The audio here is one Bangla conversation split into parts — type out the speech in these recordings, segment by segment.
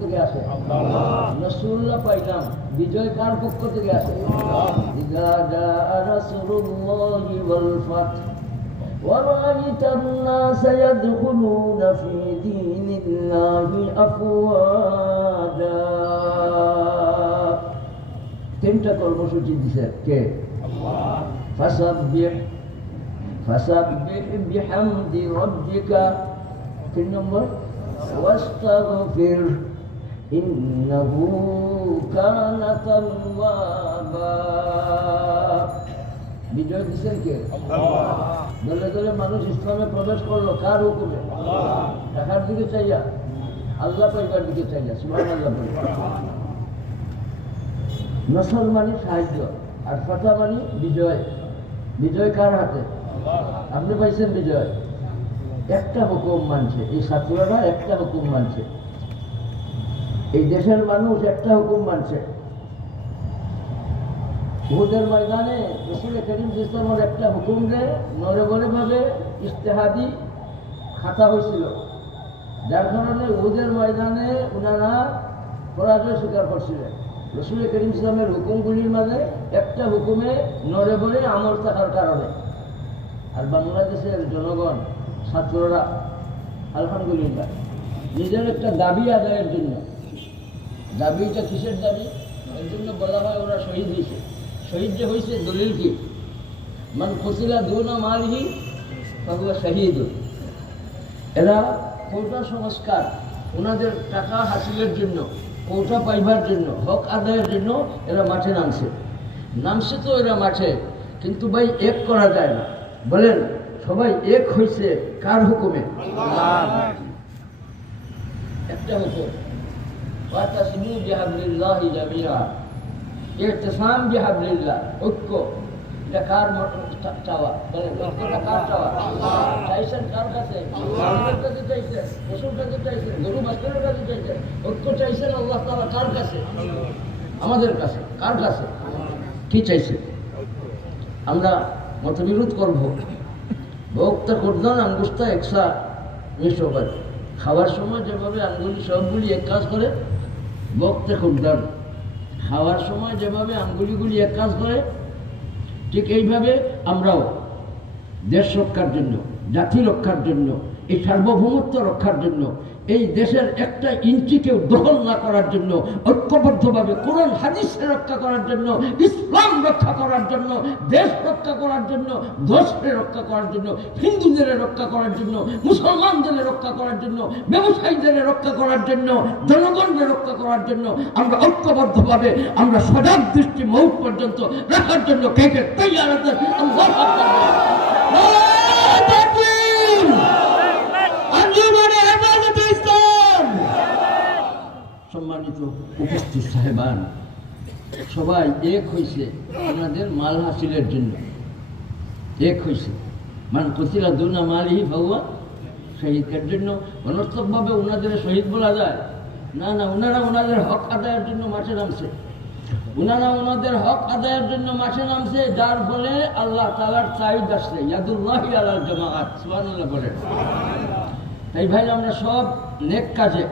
থেকে আসে রসুল্লাহ পাইলাম বিজয় কার পক্ষ থেকে আসে ইযা জাআ রাসূলুল্লাহি ওয়াল ফাত ورأيت الناس يدخلون في دين الله أفواجا তিনটা কর্মসূচি দিছে কে ফাসাব্বিহ ফাসাব্বিহ বিহামদি রাব্বিকা তিন নম্বর ওয়াস্তাগফির ইন্নাহু কানা তাওয়াবা বিজয় দিছেন কে দলে দলে মানুষ ইসলামে প্রবেশ করল কার হুকুমে? টাকার দিকে চাইয়া। আল্লাহ পাইবার দিকে চাইয়া সুমান আল্লাহ নসল মানে সাহায্য আর ফাতা মানে বিজয়। বিজয় কার হাতে? আপনি পাইছেন বিজয়। একটা হুকুম মানছে। এই ছাত্ররা একটা হুকুম মানছে। এই দেশের মানুষ একটা হুকুম মানছে। উহুদের ময়দানে রসুল করিম ইসলামের একটা হুকুম রে নরে ভাবে ইস্তেহাদি খাতা হয়েছিল। যার কারণে উহুদের ময়দানে ওনারা পরাজয় স্বীকার করছিলেন। রসুল করিম ইসলামের হুকুমগুলির মাঝে একটা হুকুমে নরে বলে আমল থাকার কারণে। আর বাংলাদেশের জনগণ, ছাত্ররা, আলহামদুলিল্লাহ, নিজের একটা দাবি আদায়ের জন্য দাবিটা কিসের দাবি? এর জন্য বলা হয় ওরা শহীদ হয়েছে। শহীদ যে হয়েছে দলিল কি? মান খুশিলা দুনা মালহি ফাহুয়া শহীদ এরা কোটা সংস্কার ওনাদের টাকা হাসিলের জন্য কোটা পাইবার জন্য হক আদায়ের জন্য এরা মাঠে নামছে। নামছে তো এরা মাঠে কিন্তু ভাই এক করা যায় না। বলেন সবাই এক হয়েছে কার হুকুমে? একটা হুকুম। ওয়াতাসিমু বিহাবলিল্লাহি জামিআ ইহতিসাম বিহাবলিল্লাহ ঐক্য এটা কার চাওয়া ঐক্যটা কার চাওয়া চাইছেন কার কাছে আমাদের কাছে চাইছেন পশুর কাছে চাইছেন গরু বাস্তবের কাছে চাইছেন ঐক্য চাইছেন আল্লাহ তাআলা কার কাছে আমাদের কাছে। কার কাছে? কি চাইছে? আমরা মতবিরোধ করব। ভোক্তা করদান আঙ্গুস্তা একসা মিশ্র করে। খাওয়ার সময় যেভাবে আঙ্গুলি সবগুলি এক কাজ করে বক্তে দাঁড় খাওয়ার সময় যেভাবে আঙ্গুলিগুলি এক কাজ করে, ঠিক এইভাবে আমরাও দেশ রক্ষার জন্য, জাতি রক্ষার জন্য এই সার্বভৌমত্ব রক্ষার জন্য, এই দেশের একটা ইঞ্চিকেও দখল না করার জন্য, ঐক্যবদ্ধভাবে কোরআন হাদিসে রক্ষা করার জন্য, ইসলাম রক্ষা করার জন্য, দেশ রক্ষা করার জন্য দোষকে রক্ষা করার জন্য, হিন্দুদের রক্ষা করার জন্য, মুসলমানদের রক্ষা করার জন্য, ব্যবসায়ীদের রক্ষা করার জন্য জনগণকে রক্ষা করার জন্য, আমরা ঐক্যবদ্ধভাবে, আমরা সজাগ দৃষ্টি মৌত পর্যন্ত রাখার জন্য কে কে তৈরি আছেন আল্লাহু আকবার। নারায়ে তাকবীর! আঞ্জুমানে হেফাজতে ইসলাম! সম্মানিত উপস্থিত সাহেবান, সবাই এক হয়েছে ওনাদের মাল হাসিলের জন্য। এক হয়েছে মান কচিলা দুনা মালহি ভাউয়া শহীদের জন্য, অনর্থকভাবে ওনাদের শহীদ বলা যায়। না না ওনারা ওনাদের হক আদায়ের জন্য মাঠে নামছে। ওনারা ওনাদের হক আদায়ের জন্য মাঠে নামছে, যার ফলে আল্লাহ তালার চাহিদ আসছে ইয়াদুল্লাহি আল্লাহ জমাআত, সুবহানাল্লাহ বলেন। তাই ভাই আমরা সব নেক কাজে,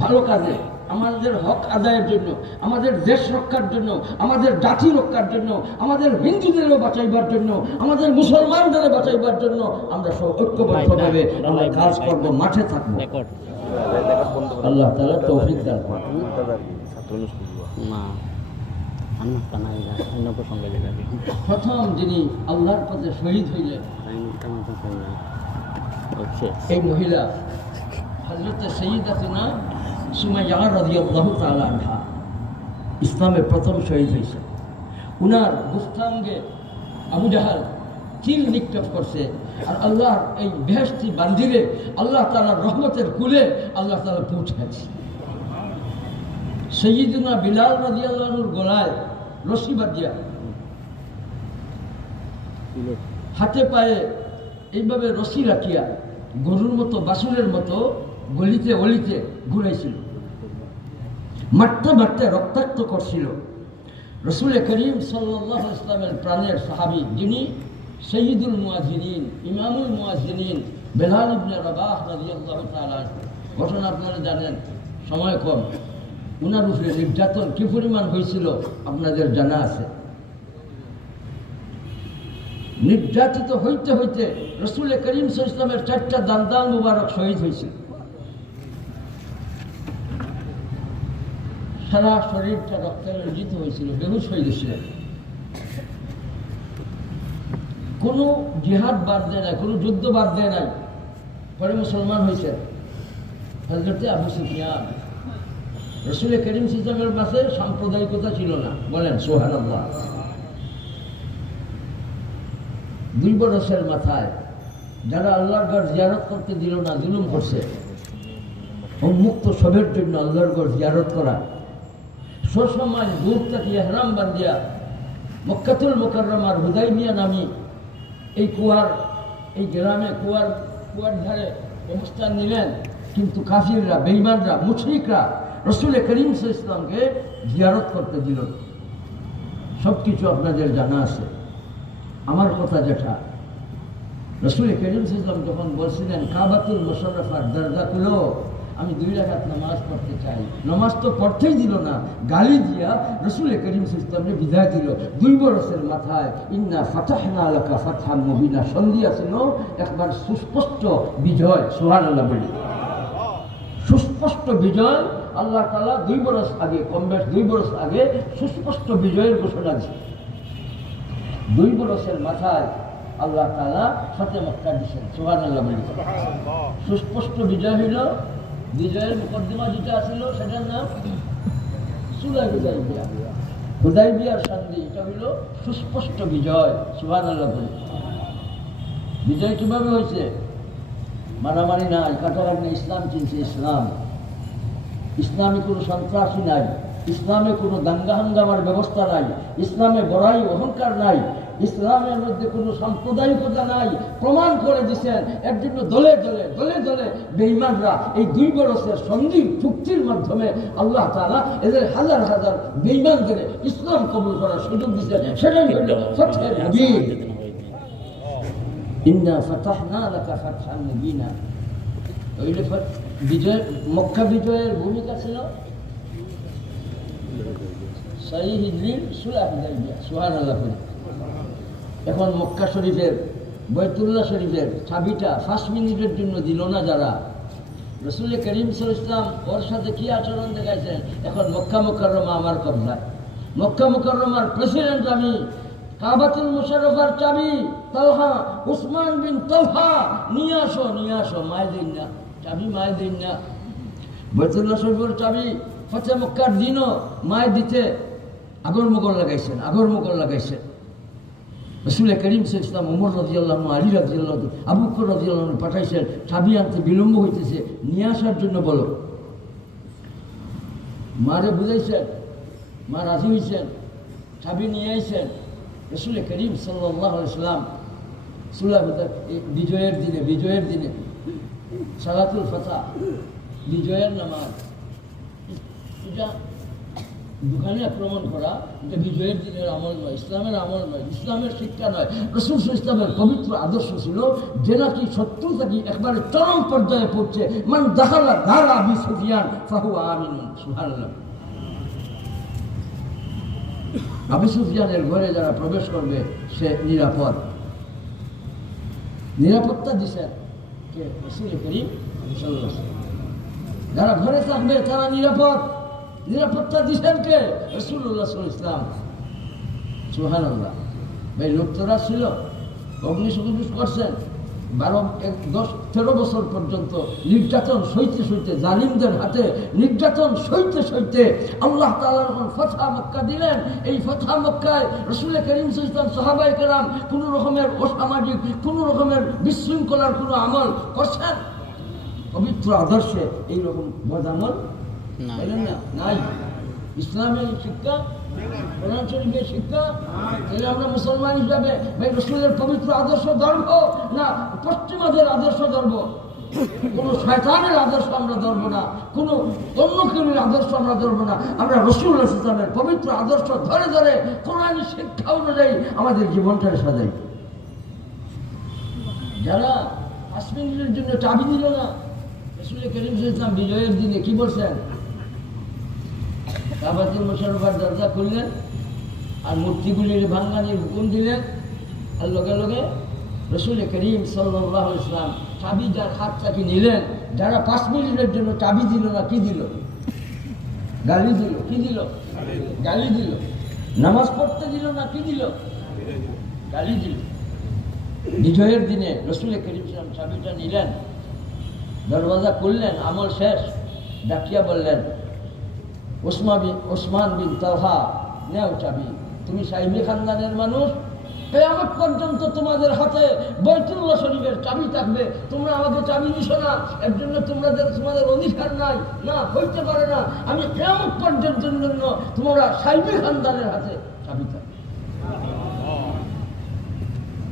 ভালো কাজে আমাদের হক আদায়ের জন্য আমাদের দেশ রক্ষার জন্য আমাদের জাতি রক্ষার জন্য আমাদের হিন্দুদেরও বাঁচাইবার জন্য আমাদের মুসলমানদের বাঁচাইবার জন্য আমরা সব ঐক্যবদ্ধভাবে আমরা কাজ করব মাঠে থাকব। আল্লাহ তালা তৌফিক দান না প্রথম যিনি আল্লাহর পথে শহীদ হইলেন এই মহিলা হজরত সঈদাতুনা সুমাইয়া রাদিয়াল্লাহু তাআলা আনহা ইসলামে প্রথম শহীদ হয়েছে। উনার গুস্তাঙ্গে আবু জাহাল চিল নিক্ষেপ করছে আর আল্লাহর এই বেহেস্তি বান্দিরে আল্লাহ তাআলার রহমতের কুলে আল্লাহ তাআলা পৌঁছাচ্ছে সৈয়দুনা বিলাল রাদিয়াল্লাহুর গলায় রশি বাঁধিয়া হাতে পায়ে এইভাবে রশি রাখিয়া গরুর মতো বাসুরের মতো গলিতে অলিতে ঘুরাইছিল। মারতে মারতে রক্তাক্ত করছিল। রসুল করিম সাল্লাহ ইসলামের প্রাণের সাহাবি যিনি শহীদুল মুয়াজিরিন ইমামুল মুয়াজিরিন বেলাল ইবনে রবাহ রাদিয়াল্লাহু তাআলা ঘটনা আপনারা জানেন, সময় কম। উনার উপরে নির্যাতন কি পরিমাণ হয়েছিল আপনাদের জানা আছে? নির্যাতিত হইতে হইতে রসুল করিম ইসলামের চারটা দান্দাল মুবারক শহীদ হয়েছিল। সারা শরীরটা রক্তে রঞ্জিত হয়েছিল, বেহুশ হয়ে গেছিলেন কোনো জিহাদ বাদ দেয় নাই, কোনো যুদ্ধ বাদ দেয় নাই। পরে মুসলমান হয়েছেন হজরতে আবু সুফিয়ান। রসুল করিম সিস্টেমের পাশে সাম্প্রদায়িকতা ছিল না। বলেন সোহান দুই বরসের মাথায় যারা আল্লাহর ঘর জিয়ারত করতে দিল না, জুলুম করছে, উন্মুক্ত সবের জন্য আল্লাহর ঘর জিয়ারত করা। সসময় দূর থেকে হেরাম বান্দিয়া মক্কাতুল মোকাররমার হুদাই মিয়া নামি এই কুয়ার, এই গ্রামে কুয়ার কুয়ার ধারে অবস্থান নিলেন। কিন্তু কাফিররা বেইমানরা মুশরিকরা রসুল করিম ইসলামকে জিয়ারত করতে দিল। সব কিছু আপনাদের জানা আছে। আমার কথা যেটা, রসুল করিম ইসলাম যখন বলছিলেন, কাবাতুল মোশারফার দরজা খুলো। আমি দুই রাখাত নামাজ পড়তে চাই। নামাজ তো পড়তেই দিল না। গালি দিয়া রসুল করিম ইসলামকে বিদায় দিল। দুই বরসের মাথায় ইন্না ফাতাহনা আলাকা ফাতহা মুবিনা। সন্ধি আছিল একবার সুস্পষ্ট বিজয় সোহান আল্লাহ বলি। সুস্পষ্ট বিজয় আল্লাহ তালা দুই বরস আগে কম বেশ দুই বরস আগে সুস্পষ্ট বিজয়ের ঘোষণা দিচ্ছে দুই বরসের মাথায় আল্লাহ তালা সতে মক্কা দিচ্ছেন সোহান আল্লাহ বলি সুস্পষ্ট বিজয় হইল বিজয়ের মুকদ্দমা যেটা ছিল সেটার নাম সুলাই হুদাই বিয়া। সন্ধি এটা হইল সুস্পষ্ট বিজয় সুহান আল্লাহ বিজয় কীভাবে হয়েছে? মারামারি নাই কাটাকাটি নাই, ইসলাম চিনছে ইসলাম। ইসলামে কোনো সন্ত্রাসী নাই, ইসলামে কোনো দাঙ্গা হাঙ্গামার ব্যবস্থা নাই, ইসলামে বড়াই অহংকার নাই ইসলামের মধ্যে কোনো সাম্প্রদায়িকতা নাই। প্রমাণ করে দিছেন এর জন্য দলে দলে দলে দলে বেইমানরা এই দুই বরসের সন্ধি চুক্তির মাধ্যমে আল্লাহ তাআলা এদের হাজার হাজার বেইমানদের ইসলাম কবুল করার সুযোগ দিচ্ছেন সেটাই হল ফতহের মুবিন ইন্না ফাতাহনা লাকা ফাতহান মুবিনা। ওইটা ফত- মক্কা বিজয়ের ভূমিকা ছিল? এখন মক্কা শরীফের, বৈতুল্লাহ শরীফের চাবিটা ফার্স্ট মিনিটের জন্য দিল না যারা। রসুল করিম সাল ইসলাম ওর সাথে কি আচরণ দেখাইছেন? এখন মক্কা মুকাররমা আমার কবলায় মক্কা মুকাররমার প্রেসিডেন্ট আমি, কাবাতুল মুশারফার চাবি তালহা উসমান বিন তালহা নিয়ে আসো নিয়ে আসো, মায় দিন না, চাবি মায় দিন না। বৈতুল্লাহ শরীফের চাবি ফতে মক্কার দিনও মায় দিতে আগর মুগল লাগাইছেন, আগর মুগল লাগাইছেন। রসুল করিম সাল ইসলাম ওমর রাজিয়াল্লাহ আলী রাজিয়াল্লাহ আবু বকর রাজিয়াল্লাহ পাঠাইছেন চাবি আনতে বিলম্ব হইতেছে, নিয়ে আসার জন্য বলো। মারে বুঝাইছেন, মা রাজি হয়েছেন চাবি নিয়ে আইছেন। রসুল করিম সাল্লাহ ইসলাম সুলাহ বিজয়ের দিনে বিজয়ের দিনে, সালাতুল ফাতা বিজয়ের নামাজ দোকানে আক্রমণ করা, এটা বিজয়ের দিনের আমল নয়, ইসলামের আমল নয়, ইসলামের শিক্ষা নয়। রসুল ইসলামের পবিত্র আদর্শ ছিল যে নাকি শত্রু থাকি একবারে চরম পর্যায়ে পড়ছে। মান দাখালা দারা আবি ফাহু সুবহানাল্লাহ। আবু সুফিয়ানের ঘরে যারা প্রবেশ করবে, সে নিরাপদ। নিরাপত্তা দিছেন কে? রসুল। যারা ঘরে থাকবে, তারা নিরাপদ। নিরাপত্তা দিচ্ছেন কে? রসুল্লাহ ইসলাম সুহান আল্লাহ ভাই লোকতরা ছিল। অগ্নিসংযোগ করছেন। বারো, এক, দশ, তেরো বছর পর্যন্ত নির্যাতন সইতে সইতে, জালিমদের হাতে নির্যাতন সইতে সইতে আল্লাহ তাআলা যখন ফথা মক্কা দিলেন, এই ফথা মক্কায় রসুল করিম ইসলাম সাহাবাই কেরাম কোনো রকমের অসামাজিক, কোনো রকমের বিশৃঙ্খলার কোনো আমল করছেন? পবিত্র আদর্শে এইরকম বদামল না। না? নাই। ইসলামের শিক্ষা কোরআন শরীফের শিক্ষা তাহলে আমরা মুসলমান হিসাবে ভাই রসুলের পবিত্র আদর্শ ধরব না পশ্চিমাদের আদর্শ ধরব কোনো শয়তানের আদর্শ আমরা ধরবো না কোনো অন্য কেউর আদর্শ আমরা ধরবো না। আমরা রসুল ইসলামের পবিত্র আদর্শ ধরে ধরে কোরআনী শিক্ষা অনুযায়ী আমাদের জীবনটা সাজাই। যারা পাঁচ মিনিটের জন্য চাবি দিল না রসুল করিম ইসলাম বিজয়ের দিনে কি বলছেন? কাবাতুল মুশারফার দরজা খুললেন আর মূর্তিগুলির ভাঙ্গানির হুকুম দিলেন। আর লগে লগে রসুল করিম সাল্লাহ ইসলাম চাবি যার হাত চাকি নিলেন, যারা পাঁচ মিনিটের জন্য চাবি দিল না, কি দিল? গালি দিল, কি দিল? গালি দিল। নামাজ পড়তে দিল না, কি দিল? গালি দিল। বিজয়ের দিনে রসুল করিম সালাম চাবিটা নিলেন, দরওয়াজা খুললেন, আমল শেষ। ডাকিয়া বললেন ওসমা বিন ওসমান বিন তাহা নেও চাবি। তুমি সাইমি খানদানের মানুষ, কেয়ামত পর্যন্ত তোমাদের হাতে বৈতুল্লা শরীফের চাবি থাকবে। তোমরা আমাকে চাবি দিছো না এর জন্য তোমাদের তোমাদের অধিকার নাই। না, হইতে পারে না। আমি কেয়ামত পর্যন্ত জন্য তোমরা সাইমি খানদানের হাতে চাবি থাকবে।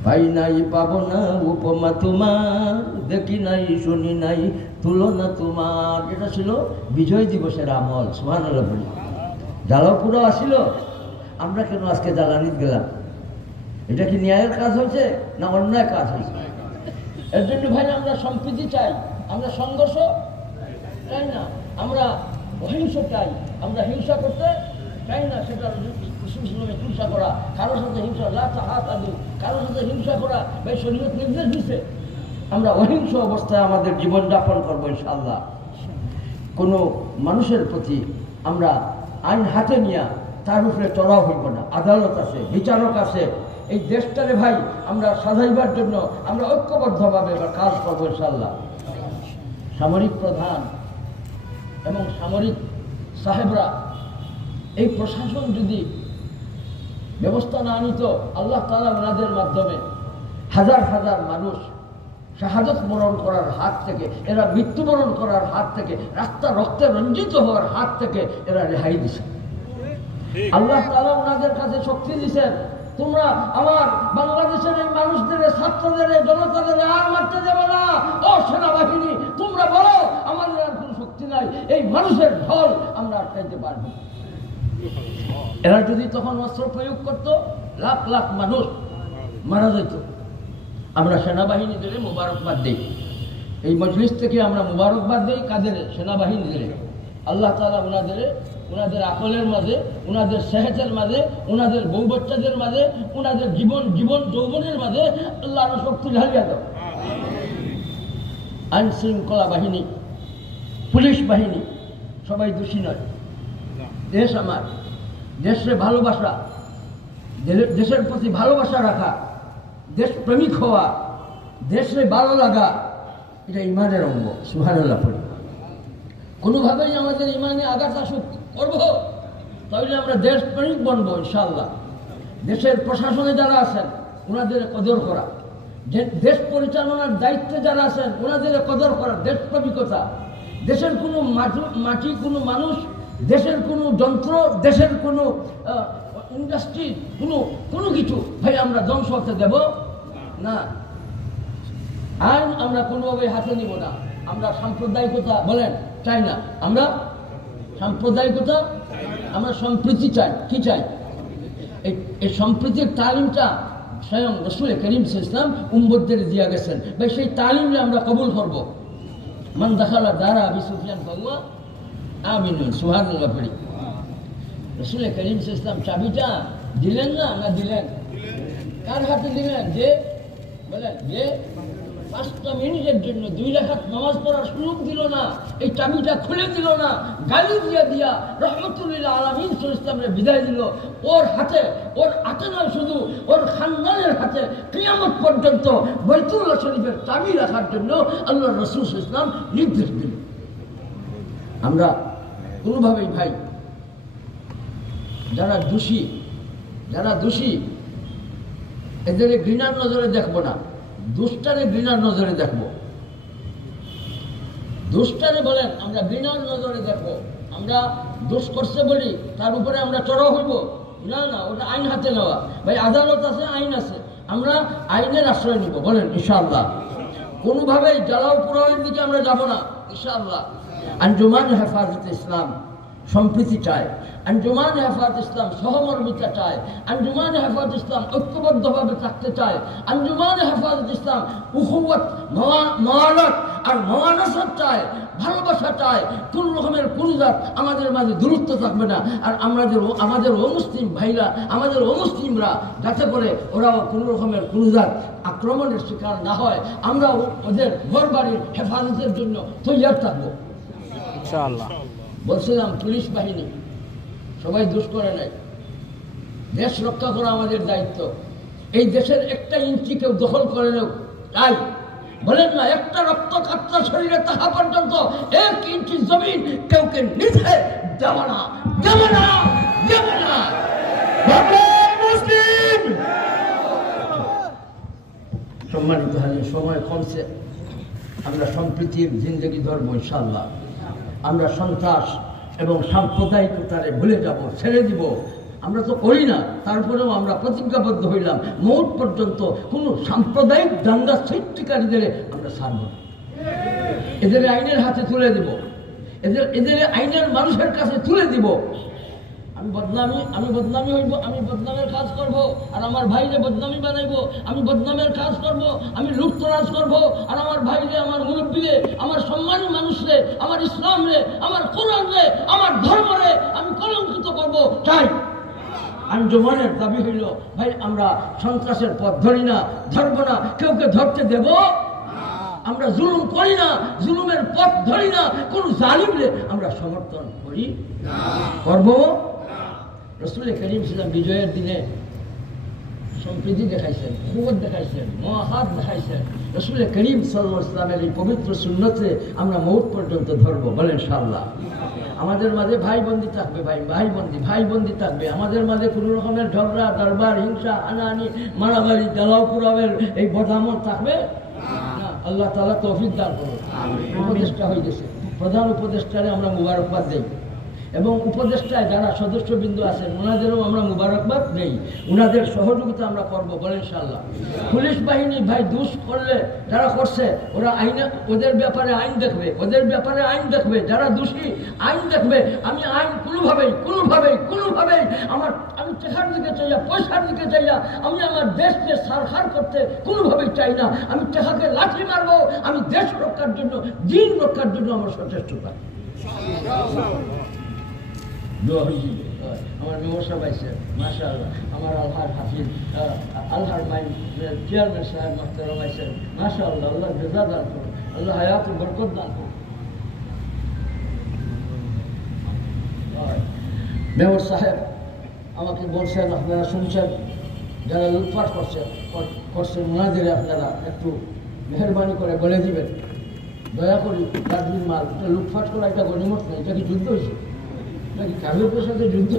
পাই নাই, পাব না উপমা তোমার। দেখি নাই, শুনি নাই, তুলনা তোমার। এটা ছিল বিজয় দিবসের আমল সোহান বলি। জ্বালাও পুরো আসিল। আমরা কেন আজকে জ্বালানিত গেলাম? এটা কি ন্যায়ের কাজ হয়েছে না অন্যায় কাজ হয়েছে? এর জন্য ভাই আমরা সম্প্রীতি চাই, আমরা সংঘর্ষ চাই না, আমরা অহিংস চাই, আমরা হিংসা করতে হিংসা করা, কারোর সাথে হিংসা লাচা হাত আদু কারোর সাথে হিংসা করা, ভাই শরীয়ত নির্দেশ দিছে, আমরা অহিংস অবস্থায় আমাদের জীবন যাপন করব ইনশাল্লাহ কোনো মানুষের প্রতি আমরা আইন হাতে নিয়ে তার উপরে চড়াও হইব না। আদালত আছে, বিচারক আছে, এই দেশটারে ভাই আমরা সাজাইবার জন্য আমরা ঐক্যবদ্ধভাবে এবার কাজ করব ইনশাল্লাহ সামরিক প্রধান এবং সামরিক সাহেবরা এই প্রশাসন যদি ব্যবস্থা না নিত আল্লাহ তালা ওনাদের মাধ্যমে হাজার হাজার মানুষ শাহাদত বরণ করার হাত থেকে এরা মৃত্যুবরণ করার হাত থেকে রাস্তা রক্তে রঞ্জিত হওয়ার হাত থেকে এরা রেহাই দিছে। আল্লাহ তালা ওনাদের কাছে শক্তি দিছেন তোমরা আমার বাংলাদেশের এই মানুষদের ছাত্রদের জনতাদের আর মারতে যাবে না। ও সেনাবাহিনী তোমরা বলো আমাদের আর কোনো শক্তি নাই। এই মানুষের ঢল আমরা আটকাইতে পারব না। এরা যদি তখন অস্ত্র প্রয়োগ করত, লাখ লাখ মানুষ মারা যেত। আমরা সেনাবাহিনীদের মোবারকবাদ দিই। এই মজলিস থেকে আমরা মোবারকবাদ দিই কাদের? সেনাবাহিনীদের। আল্লাহ তালা ওনাদের ওনাদের আকলের মাঝে ওনাদের সেহেতের মাঝে ওনাদের বউ বাচ্চাদের মাঝে ওনাদের জীবন জীবন যৌবনের মাঝে আল্লাহ শক্তি ঢালিয়া দাও। আইন শৃঙ্খলা বাহিনী, পুলিশ বাহিনী, সবাই দোষী নয়। দেশ আমার। দেশে ভালোবাসা দেশের প্রতি ভালোবাসা রাখা দেশপ্রেমিক হওয়া, দেশে ভালো লাগা, এটা ইমানের অঙ্গ সুহানুল্লাহ পড়ি। কোনোভাবেই আমাদের ইমানে আঘাত আসুক, করব। তাহলে আমরা দেশপ্রেমিক বনবো ইনশাল্লাহ দেশের প্রশাসনে যারা আছেন, ওনাদের কদর করা। দেশ পরিচালনার দায়িত্বে যারা আছেন, ওনাদের কদর করা দেশপ্রেমিকতা দেশের কোনো মাটি কোনো মানুষ দেশের কোনো যন্ত্র, দেশের কোনো ইন্ডাস্ট্রি কোনো কোনো কিছু, ভাই আমরা ধ্বংস হতে দেব? না। আইন আমরা কোনোভাবে হাতে নিব না। আমরা সাম্প্রদায়িকতা, বলেন, চাই না। আমরা সাম্প্রদায়িকতা, আমরা সম্প্রীতি চাই। কি চাই? এই- সম্প্রীতির তালিমটা স্বয়ং রসুল করিম ইসলাম উম্বদের দিয়া গেছেন। ভাই, সেই তালিমে আমরা কবুল করব। মান দেখালা দ্বারা আবি সুফিয়ান আমিন সুহানুল্লাহ পড়ি। রসুল করিম ইসলাম চাবিটা দিলেন না না দিলেন? কার হাতে দিলেন? যে, বলেন, যে পাঁচটা মিনিটের জন্য দুই রেখাত নামাজ পড়ার সুযোগ দিল না, এই চাবিটা খুলে দিল না, গালি দিয়া দিয়া রহমতুল্লাহ আলমিন ইসলামের বিদায় দিল। ওর হাতে ওর হাতে নয় শুধু, ওর খানদানের হাতে কিয়ামত পর্যন্ত বৈতুল্লাহ শরীফের চাবি রাখার জন্য আল্লাহ রসুল ইসলাম নির্দেশ দিল আমরা কোনোভাবেই ভাই, যারা দোষী যারা দোষী, এদের ঘৃণার নজরে দেখব না। দুষ্টারে ঘৃণার নজরে দেখব। দুষ্টারে বলেন, আমরা ঘৃণার নজরে দেখব। আমরা দোষ করছে বলি, তার উপরে আমরা চড়াও হইব। না না, ওটা আইন হাতে নেওয়া। ভাই, আদালত আছে, আইন আছে। আমরা আইনের আশ্রয় নিব, বলেন, ইনশাআল্লাহ। কোনোভাবেই জ্বালাও পুরোহিত দিকে আমরা যাব না, ইনশাআল্লাহ। আঞ্জুমান হেফাজত ইসলাম সম্প্রীতি চায়। আঞ্জুমান হেফাজ ইসলাম সহমর্মিতা চায়। আঞ্জুমান হেফাজ ইসলাম ঐক্যবদ্ধভাবে থাকতে চায়। আঞ্জুমান হেফাজত ইসলাম উহুবত মহানত আর মহানসত চায়। ভালোবাসা চায়। কোন রকমের কোন জাত আমাদের মাঝে দূরত্ব থাকবে না। আর আমাদের আমাদের অমুসলিম ভাইরা, আমাদের অমুসলিমরা যাতে করে ওরাও কোন রকমের কোন জাত আক্রমণের শিকার না হয়। আমরাও ওদের ঘর বাড়ির হেফাজতের জন্য তৈয়ার থাকব। ইনশাআল্লাহ। বলছিলাম, পুলিশ বাহিনী, সবাই দোষ করে নাই। দেশ রক্ষা করা আমাদের দায়িত্ব। এই দেশের একটা ইঞ্চি কেউ দখল করে নেও। তাই বলেন না, একটা রক্ত কাত্তা শরীরে তাহা পর্যন্ত এক ইঞ্চি জমিন কেউকে নিচে দেব না দেব না দেব না। সম্মানিত হাজির, সময় কমছে। আমরা সম্প্রীতির জিন্দগি ধরবো ইনশাল্লাহ আমরা সন্ত্রাস এবং সাম্প্রদায়িকতারে ভুলে যাব, ছেড়ে দিব। আমরা তো করি না, তারপরেও আমরা প্রতিজ্ঞাবদ্ধ হইলাম। মৌত পর্যন্ত কোনো সাম্প্রদায়িক দাঙ্গা সৃষ্টিকারীদের আমরা ছাড়ব এদের আইনের হাতে তুলে দিব। এদের এদের আইনের মানুষের কাছে তুলে দিব। আমি বদনামি আমি বদনামি হইব, আমি বদনামের কাজ করব, আর আমার ভাইরে বদনামি বানাইব, আমি বদনামের কাজ করব, আমি লুটতরাজ করব, আর আমার ভাইরে, আমার মুরব্বীরে, আমার সম্মানী মানুষরে, আমার ইসলাম রে আমার কোরআন রে আমার ধর্ম রে আমি কলঙ্কিত করব। চাই আঞ্জমানের দাবি হইল, ভাই, আমরা সন্ত্রাসের পথ ধরি না, ধরবো না, কেউকে ধরতে দেব? আমরা জুলুম করি না, জুলুমের পথ ধরি না, কোন জালিমরে আমরা সমর্থন করি করব? রসুল করিম ছিলাম বিজয়ের দিনে সম্প্রীতি দেখাইছেন কুবত দেখাইছেন মহাহাত দেখাইছেন। রসুল করিম সাল্লাহ ইসলামের এই পবিত্র সুন্নতে আমরা মৌত পর্যন্ত ধরবো বলেন সাল্লাহ আমাদের মাঝে ভাই বন্দি থাকবে ভাই ভাই বন্দি ভাই বন্দি থাকবে। আমাদের মাঝে কোনো রকমের ঝগড়া দরবার হিংসা হানাহানি মারামারি জ্বালাও পুরাবের এই বদামত থাকবে? আল্লাহ তালা তৌফিক দান করুন উপদেষ্টা হয়ে গেছে। প্রধান উপদেষ্টারে আমরা মুবারকবাদ দেই। এবং উপদেষ্টায় যারা সদস্যবৃন্দ আছেন, ওনাদেরও আমরা মুবারকবাদ নেই ওনাদের সহযোগিতা আমরা করব, বলেন ইনশাল্লাহ পুলিশ বাহিনী ভাই দুষ করলে যারা করছে, ওরা আইনে, ওদের ব্যাপারে আইন দেখবে, ওদের ব্যাপারে আইন দেখবে, যারা দোষী, আইন দেখবে। আমি আইন কোনোভাবেই কোনোভাবেই কোনোভাবেই আমার, আমি টাকার দিকে চাইয়া, পয়সার দিকে চাইয়া, আমি আমার দেশকে সারহার করতে কোনোভাবেই চাই না। আমি টাকাকে লাঠি মারবো, আমি দেশ রক্ষার জন্য, দিন রক্ষার জন্য আমার সচেষ্টতা দোয়া হয়েছিল আমার মেমর সাহেব আইসেন মাসা আল্লাহ আমার আলহার হাফিজ আলহার মাইন চেয়ারম্যান সাহেব মাস্টার আইসেন মাসা আল্লাহ আল্লাহ জেজা দান করুন আল্লাহ হায়াত বরকত দান করুন মেয়র সাহেব আমাকে বলছেন আপনারা শুনছেন? যারা লুটপাট করছেন কর- করছেন ওনাদের আপনারা একটু মেহরবানি করে বলে দিবেন। দয়া করি দার্জিলিং মাল এটা লুটপাট করা এটা গণিমত নেই এটা কি যুদ্ধ হয়েছে নাকি কাগজের সাথে যুদ্ধ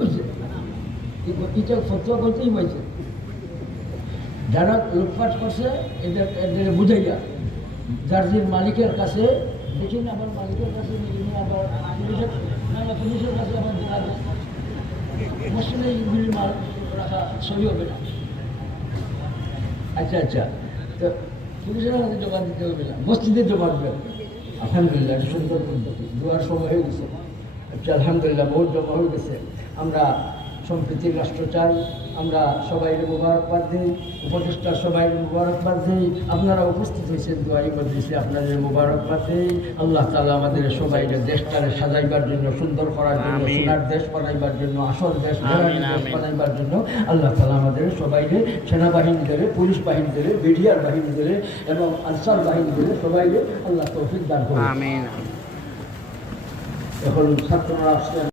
করতেই হয়েছে যারা লুটপাট করছে, এদের এদের মালিকের কাছে দেখি না আবার মালিকের কাছে পুলিশের কাছে হবে না। আচ্ছা আচ্ছা। পুলিশের জমা দিতে হবে না, মসজিদে জমা দেবেন আলহামদুলিল্লাহ, সুন্দর দোয়ার সময় হয়ে গেছে। আলহামদুলিল্লাহ বহুত জমা হয়ে গেছে। আমরা সম্প্রীতির রাষ্ট্র চাই আমরা সবাই মুবারকবাদ দিই উপদেষ্টার সবাই মুবারকবাদ দিই আপনারা উপস্থিত হয়েছেন দুয়ারি মজলিসে আপনাদের মুবারকবাদ দিই। আল্লাহ তালা আমাদের সবাই দেশটারে সাজাইবার জন্য সুন্দর করার জন্য সোনার দেশ বানাইবার জন্য আসল দেশ। বানাইবার জন্য আল্লাহ তালা আমাদের সবাইকে সেনাবাহিনী দেবে পুলিশ বাহিনী দেবে বিডিআর বাহিনী দেবে এবং আনসার বাহিনী দেবে সবাইকে আল্লাহ তৌফিক দান করবে এখন ছাত্ররা আসছেন